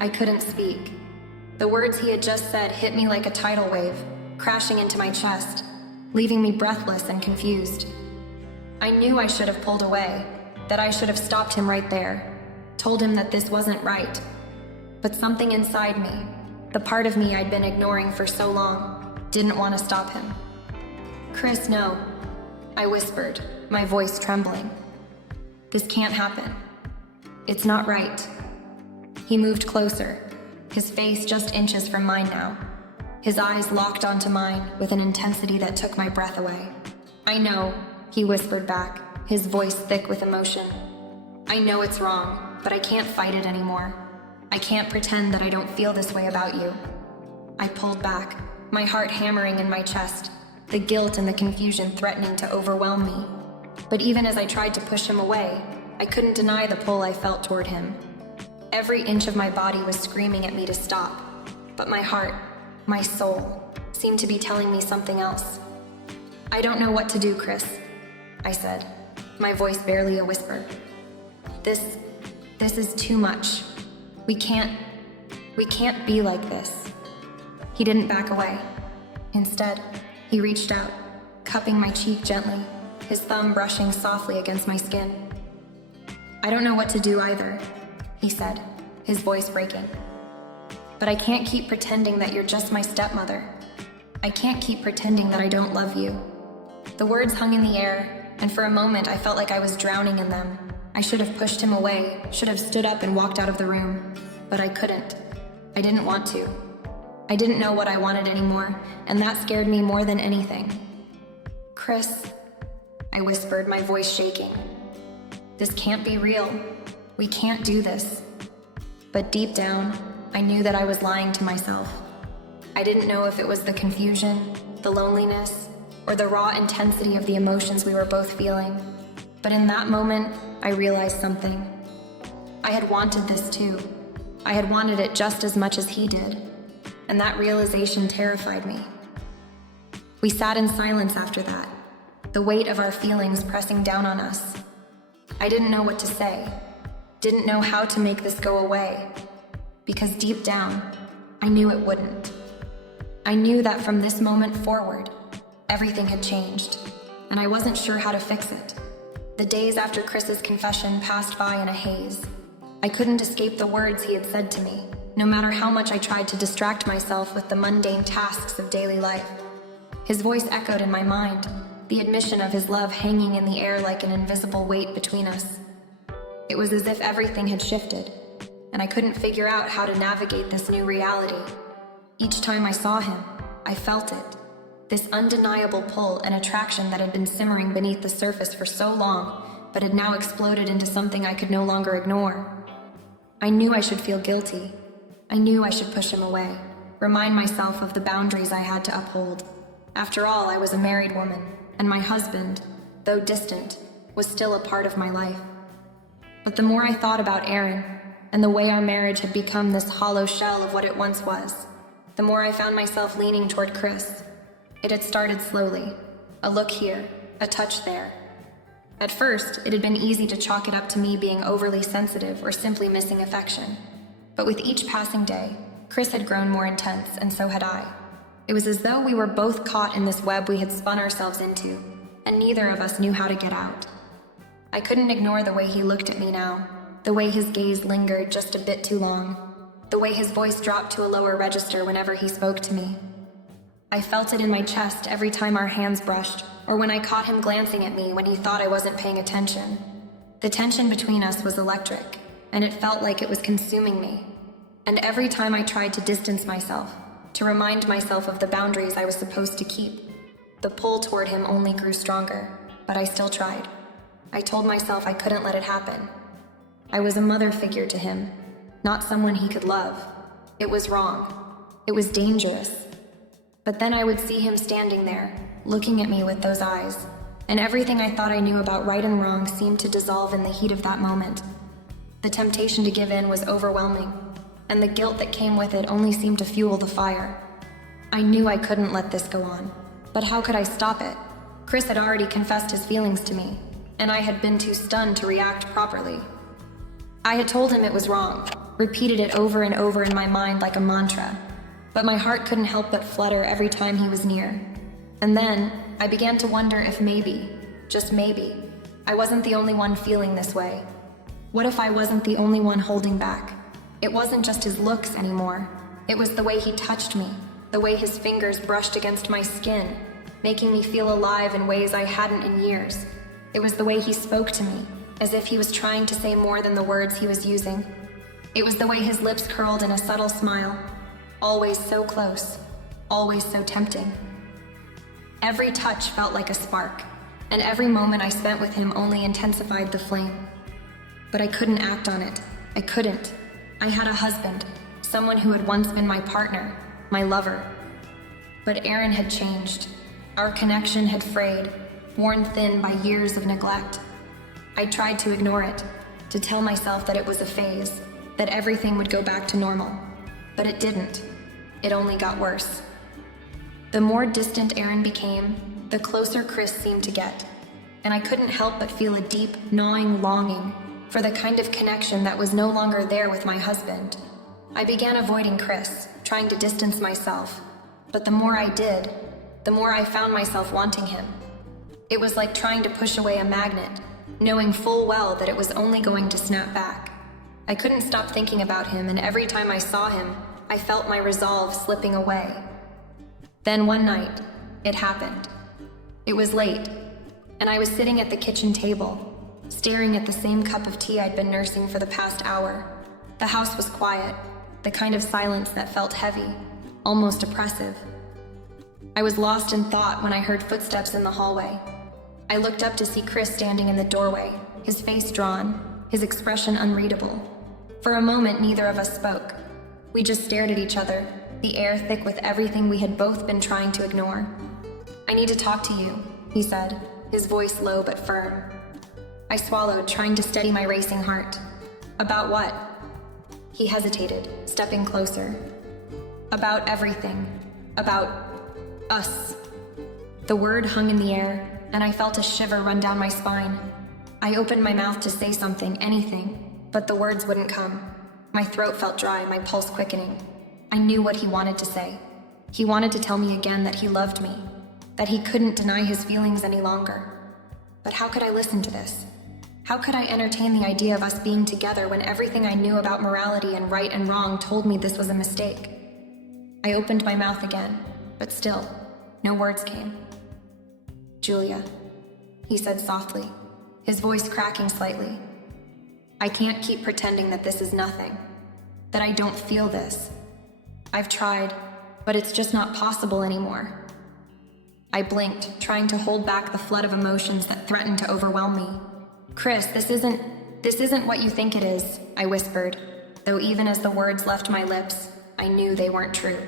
I couldn't speak. The words he had just said hit me like a tidal wave, crashing into my chest, leaving me breathless and confused. I knew I should have pulled away, that I should have stopped him right there, told him that this wasn't right. But something inside me, the part of me I'd been ignoring for so long, didn't want to stop him. "Chris, no," I whispered, my voice trembling. "This can't happen. It's not right." He moved closer, his face just inches from mine now. His eyes locked onto mine with an intensity that took my breath away. "I know," he whispered back, his voice thick with emotion. "I know it's wrong, but I can't fight it anymore. I can't pretend that I don't feel this way about you." I pulled back, my heart hammering in my chest, the guilt and the confusion threatening to overwhelm me. But even as I tried to push him away, I couldn't deny the pull I felt toward him. Every inch of my body was screaming at me to stop, but my heart, my soul, seemed to be telling me something else. "I don't know what to do, Chris," I said, my voice barely a whisper. This is too much. We can't be like this." He didn't back away. Instead, he reached out, cupping my cheek gently, his thumb brushing softly against my skin. "I don't know what to do either," he said, his voice breaking. "But I can't keep pretending that you're just my stepmother. I can't keep pretending that I don't love you." The words hung in the air, and for a moment I felt like I was drowning in them. I should have pushed him away, should have stood up and walked out of the room, but I couldn't. I didn't want to. I didn't know what I wanted anymore, and that scared me more than anything. "Chris," I whispered, my voice shaking. "This can't be real. We can't do this." But deep down, I knew that I was lying to myself. I didn't know if it was the confusion, the loneliness, or the raw intensity of the emotions we were both feeling. But in that moment, I realized something. I had wanted this too. I had wanted it just as much as he did, and that realization terrified me. We sat in silence after that, the weight of our feelings pressing down on us. I didn't know what to say, didn't know how to make this go away, because deep down, I knew it wouldn't. I knew that from this moment forward, everything had changed, and I wasn't sure how to fix it. The days after Chris's confession passed by in a haze. I couldn't escape the words he had said to me, no matter how much I tried to distract myself with the mundane tasks of daily life. His voice echoed in my mind, the admission of his love hanging in the air like an invisible weight between us. It was as if everything had shifted, and I couldn't figure out how to navigate this new reality. Each time I saw him, I felt it. This undeniable pull and attraction that had been simmering beneath the surface for so long, but had now exploded into something I could no longer ignore. I knew I should feel guilty. I knew I should push him away, remind myself of the boundaries I had to uphold. After all, I was a married woman, and my husband, though distant, was still a part of my life. But the more I thought about Aaron, and the way our marriage had become this hollow shell of what it once was, the more I found myself leaning toward Chris. It had started slowly, a look here, a touch there. At first, it had been easy to chalk it up to me being overly sensitive or simply missing affection. But with each passing day, Chris had grown more intense, and so had I. It was as though we were both caught in this web we had spun ourselves into, and neither of us knew how to get out. I couldn't ignore the way he looked at me now, the way his gaze lingered just a bit too long, the way his voice dropped to a lower register whenever he spoke to me. I felt it in my chest every time our hands brushed, or when I caught him glancing at me when he thought I wasn't paying attention. The tension between us was electric, and it felt like it was consuming me. And every time I tried to distance myself, to remind myself of the boundaries I was supposed to keep, the pull toward him only grew stronger, but I still tried. I told myself I couldn't let it happen. I was a mother figure to him, not someone he could love. It was wrong. It was dangerous. But then I would see him standing there, looking at me with those eyes, and everything I thought I knew about right and wrong seemed to dissolve in the heat of that moment. The temptation to give in was overwhelming, and the guilt that came with it only seemed to fuel the fire. I knew I couldn't let this go on, but how could I stop it? Chris had already confessed his feelings to me, and I had been too stunned to react properly. I had told him it was wrong, repeated it over and over in my mind like a mantra, but my heart couldn't help but flutter every time he was near. And then, I began to wonder if maybe, just maybe, I wasn't the only one feeling this way. What if I wasn't the only one holding back? It wasn't just his looks anymore. It was the way he touched me, the way his fingers brushed against my skin, making me feel alive in ways I hadn't in years. It was the way he spoke to me, as if he was trying to say more than the words he was using. It was the way his lips curled in a subtle smile, always so close, always so tempting. Every touch felt like a spark, and every moment I spent with him only intensified the flame. But I couldn't act on it. I couldn't. I had a husband, someone who had once been my partner, my lover. But Aaron had changed. Our connection had frayed, worn thin by years of neglect. I tried to ignore it, to tell myself that it was a phase, that everything would go back to normal. But it didn't. It only got worse. The more distant Aaron became, the closer Chris seemed to get, and I couldn't help but feel a deep, gnawing longing for the kind of connection that was no longer there with my husband. I began avoiding Chris, trying to distance myself, but the more I did, the more I found myself wanting him. It was like trying to push away a magnet, knowing full well that it was only going to snap back. I couldn't stop thinking about him, and every time I saw him, I felt my resolve slipping away. Then one night, it happened. It was late, and I was sitting at the kitchen table, staring at the same cup of tea I'd been nursing for the past hour. The house was quiet, the kind of silence that felt heavy, almost oppressive. I was lost in thought when I heard footsteps in the hallway. I looked up to see Chris standing in the doorway, his face drawn, his expression unreadable. For a moment, neither of us spoke. We just stared at each other, the air thick with everything we had both been trying to ignore. "I need to talk to you," he said, his voice low but firm. I swallowed, trying to steady my racing heart. "About what?" He hesitated, stepping closer. "About everything. About us." The word hung in the air, and I felt a shiver run down my spine. I opened my mouth to say something, anything, but the words wouldn't come. My throat felt dry, my pulse quickening. I knew what he wanted to say. He wanted to tell me again that he loved me, that he couldn't deny his feelings any longer. But how could I listen to this? How could I entertain the idea of us being together when everything I knew about morality and right and wrong told me this was a mistake? I opened my mouth again, but still, no words came. "Julia," he said softly, his voice cracking slightly. "I can't keep pretending that this is nothing, that I don't feel this. I've tried, but it's just not possible anymore." I blinked, trying to hold back the flood of emotions that threatened to overwhelm me. "Chris, this isn't what you think it is," I whispered, though even as the words left my lips, I knew they weren't true.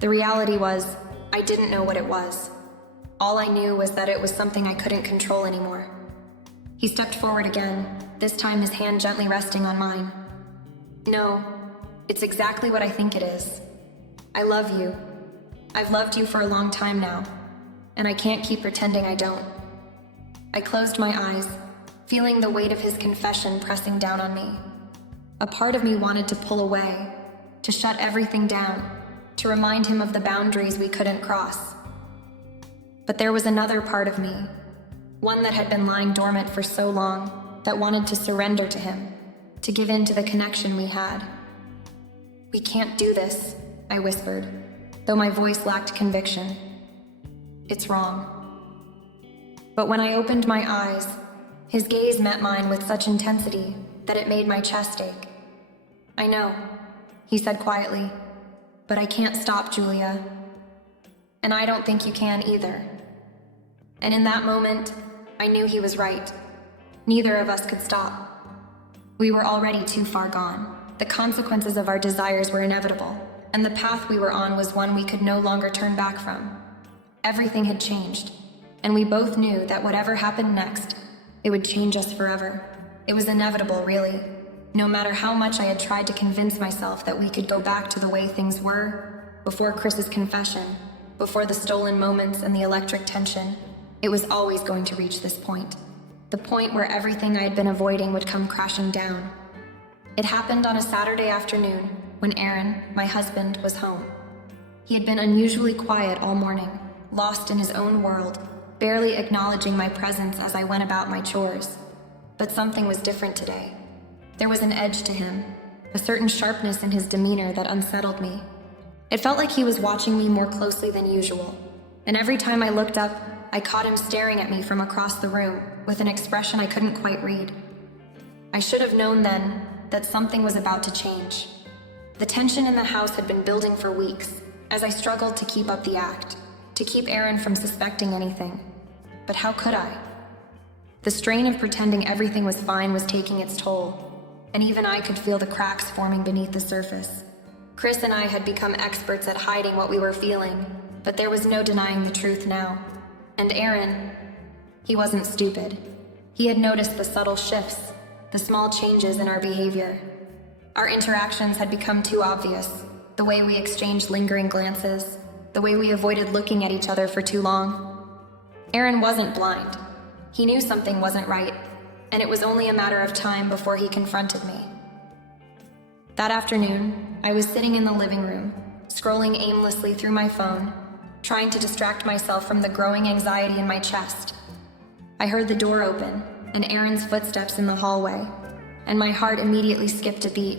The reality was, I didn't know what it was. All I knew was that it was something I couldn't control anymore. He stepped forward again, this time his hand gently resting on mine. "No, it's exactly what I think it is. I love you. I've loved you for a long time now, and I can't keep pretending I don't." I closed my eyes, feeling the weight of his confession pressing down on me. A part of me wanted to pull away, to shut everything down, to remind him of the boundaries we couldn't cross. But there was another part of me, one that had been lying dormant for so long, that wanted to surrender to him, to give in to the connection we had. "We can't do this," I whispered, though my voice lacked conviction. "It's wrong." But when I opened my eyes, his gaze met mine with such intensity that it made my chest ache. "I know," he said quietly, "but I can't stop, Julia. And I don't think you can either." And in that moment, I knew he was right. Neither of us could stop. We were already too far gone. The consequences of our desires were inevitable, and the path we were on was one we could no longer turn back from. Everything had changed, and we both knew that whatever happened next, it would change us forever. It was inevitable, really. No matter how much I had tried to convince myself that we could go back to the way things were, before Chris's confession, before the stolen moments and the electric tension, it was always going to reach this point. The point where everything I had been avoiding would come crashing down. It happened on a Saturday afternoon, when Aaron, my husband, was home. He had been unusually quiet all morning, lost in his own world, barely acknowledging my presence as I went about my chores. But something was different today. There was an edge to him, a certain sharpness in his demeanor that unsettled me. It felt like he was watching me more closely than usual, and every time I looked up, I caught him staring at me from across the room with an expression I couldn't quite read. I should have known then that something was about to change. The tension in the house had been building for weeks, as I struggled to keep up the act, to keep Aaron from suspecting anything. But how could I? The strain of pretending everything was fine was taking its toll, and even I could feel the cracks forming beneath the surface. Chris and I had become experts at hiding what we were feeling, but there was no denying the truth now. And Aaron, he wasn't stupid. He had noticed the subtle shifts, the small changes in our behavior. Our interactions had become too obvious, the way we exchanged lingering glances, the way we avoided looking at each other for too long. Aaron wasn't blind. He knew something wasn't right, and it was only a matter of time before he confronted me. That afternoon, I was sitting in the living room, scrolling aimlessly through my phone, trying to distract myself from the growing anxiety in my chest. I heard the door open and Aaron's footsteps in the hallway, and my heart immediately skipped a beat.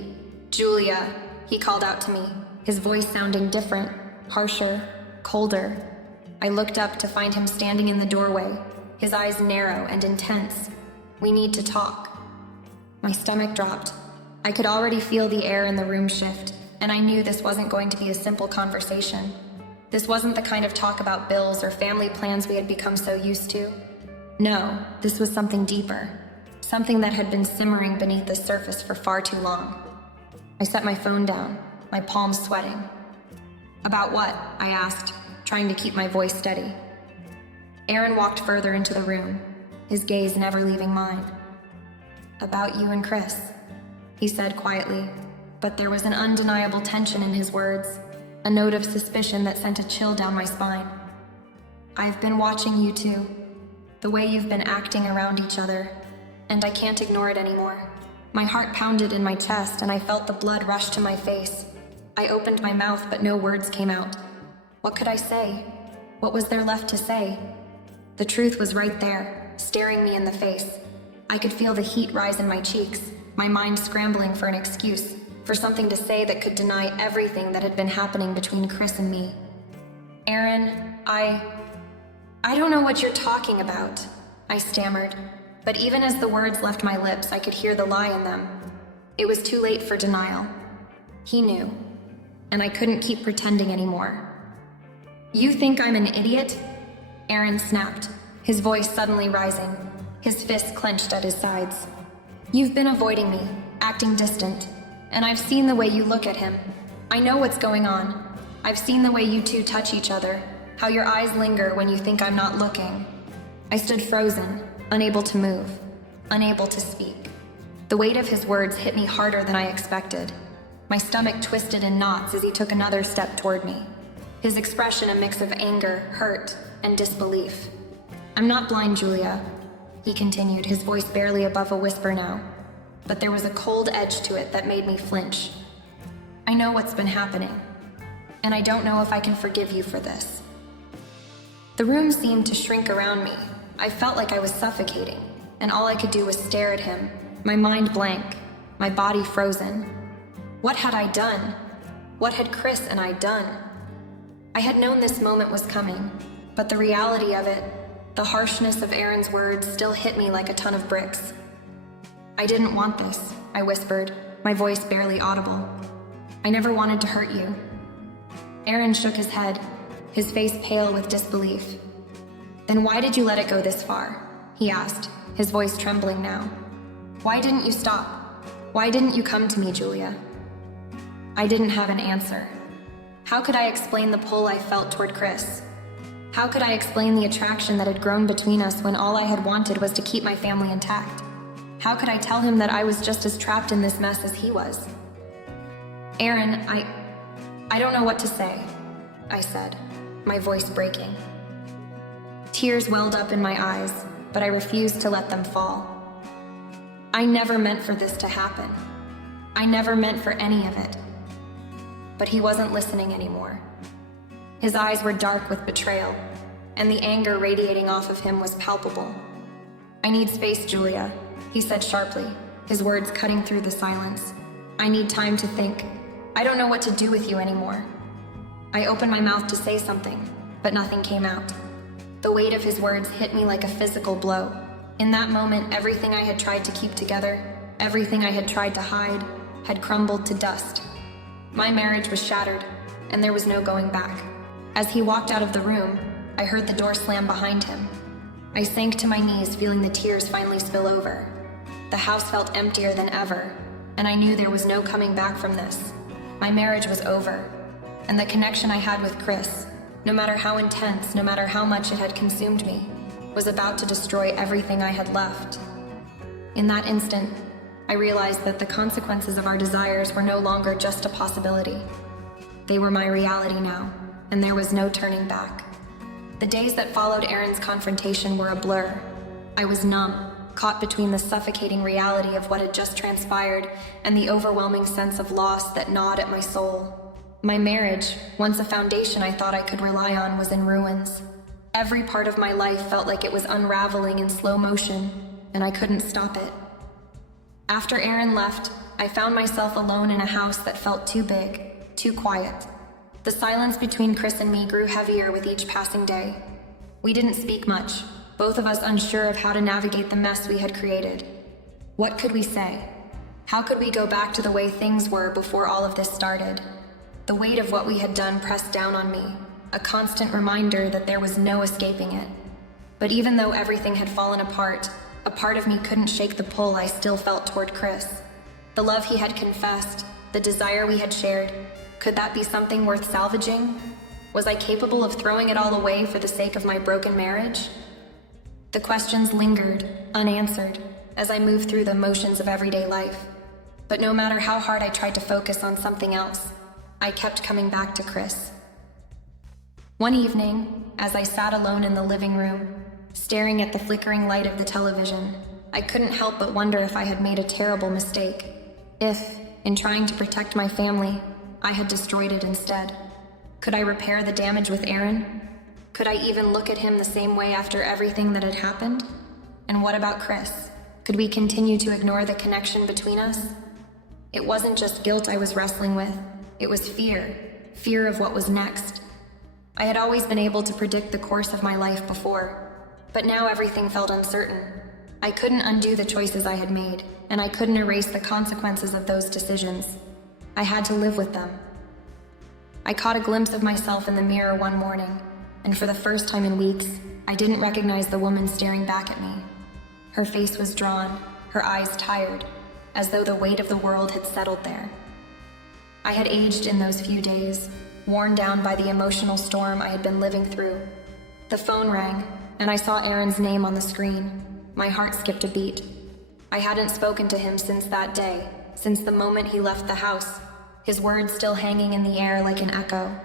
"Julia," he called out to me, his voice sounding different, harsher, colder. I looked up to find him standing in the doorway, his eyes narrow and intense. "We need to talk." My stomach dropped. I could already feel the air in the room shift, and I knew this wasn't going to be a simple conversation. This wasn't the kind of talk about bills or family plans we had become so used to. No, this was something deeper, something that had been simmering beneath the surface for far too long. I set my phone down, my palms sweating. "About what?" I asked, trying to keep my voice steady. Aaron walked further into the room, his gaze never leaving mine. "About you and Chris," he said quietly, but there was an undeniable tension in his words, a note of suspicion that sent a chill down my spine. "I've been watching you two, the way you've been acting around each other, and I can't ignore it anymore." My heart pounded in my chest, and I felt the blood rush to my face. I opened my mouth, but no words came out. What could I say? What was there left to say? The truth was right there, staring me in the face. I could feel the heat rise in my cheeks, my mind scrambling for an excuse, for something to say that could deny everything that had been happening between Chris and me. "Aaron, I don't know what you're talking about," I stammered, but even as the words left my lips, I could hear the lie in them. It was too late for denial. He knew, and I couldn't keep pretending anymore. "You think I'm an idiot?" Aaron snapped, his voice suddenly rising, his fists clenched at his sides. "You've been avoiding me, acting distant, and I've seen the way you look at him. I know what's going on. I've seen the way you two touch each other, how your eyes linger when you think I'm not looking." I stood frozen, unable to move, unable to speak. The weight of his words hit me harder than I expected. My stomach twisted in knots as he took another step toward me, his expression a mix of anger, hurt, and disbelief. "I'm not blind, Julia," he continued, his voice barely above a whisper now, but there was a cold edge to it that made me flinch. "I know what's been happening, and I don't know if I can forgive you for this." The room seemed to shrink around me. I felt like I was suffocating, and all I could do was stare at him, my mind blank, my body frozen. What had I done? What had Chris and I done? I had known this moment was coming, but the reality of it, the harshness of Aaron's words, still hit me like a ton of bricks. "I didn't want this," I whispered, my voice barely audible. "I never wanted to hurt you." Aaron shook his head, his face pale with disbelief. "Then why did you let it go this far?" he asked, his voice trembling now. "Why didn't you stop? Why didn't you come to me, Julia?" I didn't have an answer. How could I explain the pull I felt toward Chris? How could I explain the attraction that had grown between us when all I had wanted was to keep my family intact? How could I tell him that I was just as trapped in this mess as he was? "Aaron, I don't know what to say," I said, my voice breaking. Tears welled up in my eyes, but I refused to let them fall. I never meant for this to happen. I never meant for any of it. But he wasn't listening anymore. His eyes were dark with betrayal, and the anger radiating off of him was palpable. "I need space, Julia," he said sharply, his words cutting through the silence. "I need time to think. I don't know what to do with you anymore." I opened my mouth to say something, but nothing came out. The weight of his words hit me like a physical blow. In that moment, everything I had tried to keep together, Everything I had tried to hide had crumbled to dust. My marriage was shattered, and there was no going back. As he walked out of the room, I heard the door slam behind him. I sank to my knees, feeling the tears finally spill over. The house felt emptier than ever, and I knew there was no coming back from this. My marriage was over, and the connection I had with Chris, no matter how intense, no matter how much it had consumed me, was about to destroy everything I had left. In that instant, I realized that the consequences of our desires were no longer just a possibility. They were my reality now, and there was no turning back. The days that followed Aaron's confrontation were a blur. I was numb, caught between the suffocating reality of what had just transpired and the overwhelming sense of loss that gnawed at my soul. My marriage, once a foundation I thought I could rely on, was in ruins. Every part of my life felt like it was unraveling in slow motion, and I couldn't stop it. After Aaron left, I found myself alone in a house that felt too big, too quiet. The silence between Chris and me grew heavier with each passing day. We didn't speak much, both of us unsure of how to navigate the mess we had created. What could we say? How could we go back to the way things were before all of this started? The weight of what we had done pressed down on me, a constant reminder that there was no escaping it. But even though everything had fallen apart, a part of me couldn't shake the pull I still felt toward Chris. The love he had confessed, the desire we had shared, could that be something worth salvaging? Was I capable of throwing it all away for the sake of my broken marriage? The questions lingered, unanswered, as I moved through the motions of everyday life. But no matter how hard I tried to focus on something else, I kept coming back to Chris. One evening, as I sat alone in the living room, staring at the flickering light of the television, I couldn't help but wonder if I had made a terrible mistake. If, in trying to protect my family, I had destroyed it instead. Could I repair the damage with Aaron? Could I even look at him the same way after everything that had happened? And what about Chris? Could we continue to ignore the connection between us? It wasn't just guilt I was wrestling with. It was fear of what was next. I had always been able to predict the course of my life before, but now everything felt uncertain. I couldn't undo the choices I had made, and I couldn't erase the consequences of those decisions. I had to live with them. I caught a glimpse of myself in the mirror one morning, and for the first time in weeks, I didn't recognize the woman staring back at me. Her face was drawn, her eyes tired, as though the weight of the world had settled there. I had aged in those few days, worn down by the emotional storm I had been living through. The phone rang, and I saw Aaron's name on the screen. My heart skipped a beat. I hadn't spoken to him since that day, since the moment he left the house, his words still hanging in the air like an echo.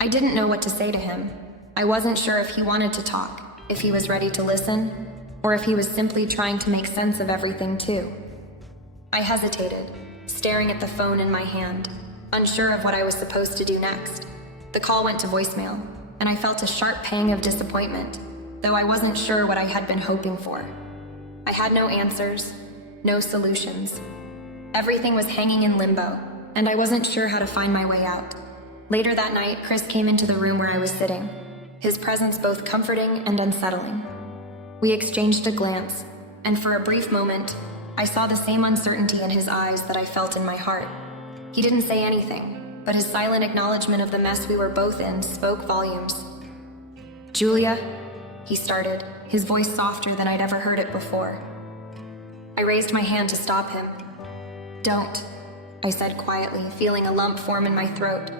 I didn't know what to say to him. I wasn't sure if he wanted to talk, if he was ready to listen, or if he was simply trying to make sense of everything too. I hesitated, staring at the phone in my hand, unsure of what I was supposed to do next. The call went to voicemail, and I felt a sharp pang of disappointment, though I wasn't sure what I had been hoping for. I had no answers, no solutions. Everything was hanging in limbo, and I wasn't sure how to find my way out. Later that night, Chris came into the room where I was sitting, his presence both comforting and unsettling. We exchanged a glance, and for a brief moment, I saw the same uncertainty in his eyes that I felt in my heart. He didn't say anything, but his silent acknowledgement of the mess we were both in spoke volumes. "Julia," he started, his voice softer than I'd ever heard it before. I raised my hand to stop him. "Don't," I said quietly, feeling a lump form in my throat.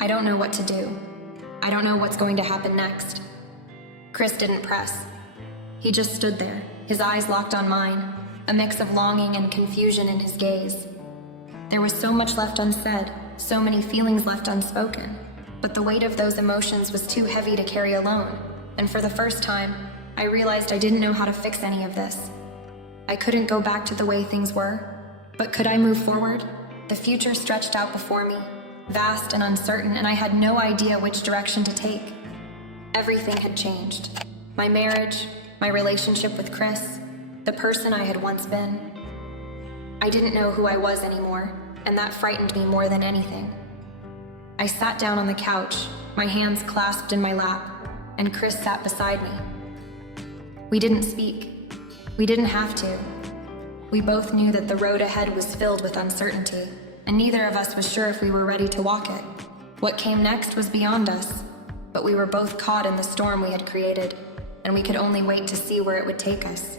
"I don't know what to do. I don't know what's going to happen next." Chris didn't press. He just stood there, his eyes locked on mine, a mix of longing and confusion in his gaze. There was so much left unsaid, so many feelings left unspoken, but the weight of those emotions was too heavy to carry alone, and for the first time, I realized I didn't know how to fix any of this. I couldn't go back to the way things were, but could I move forward? The future stretched out before me, vast and uncertain, and I had no idea which direction to take. Everything had changed. My marriage, my relationship with Chris, the person I had once been. I didn't know who I was anymore, and that frightened me more than anything. I sat down on the couch, my hands clasped in my lap, and Chris sat beside me. We didn't speak. We didn't have to. We both knew that the road ahead was filled with uncertainty, and neither of us was sure if we were ready to walk it. What came next was beyond us, but we were both caught in the storm we had created, and we could only wait to see where it would take us.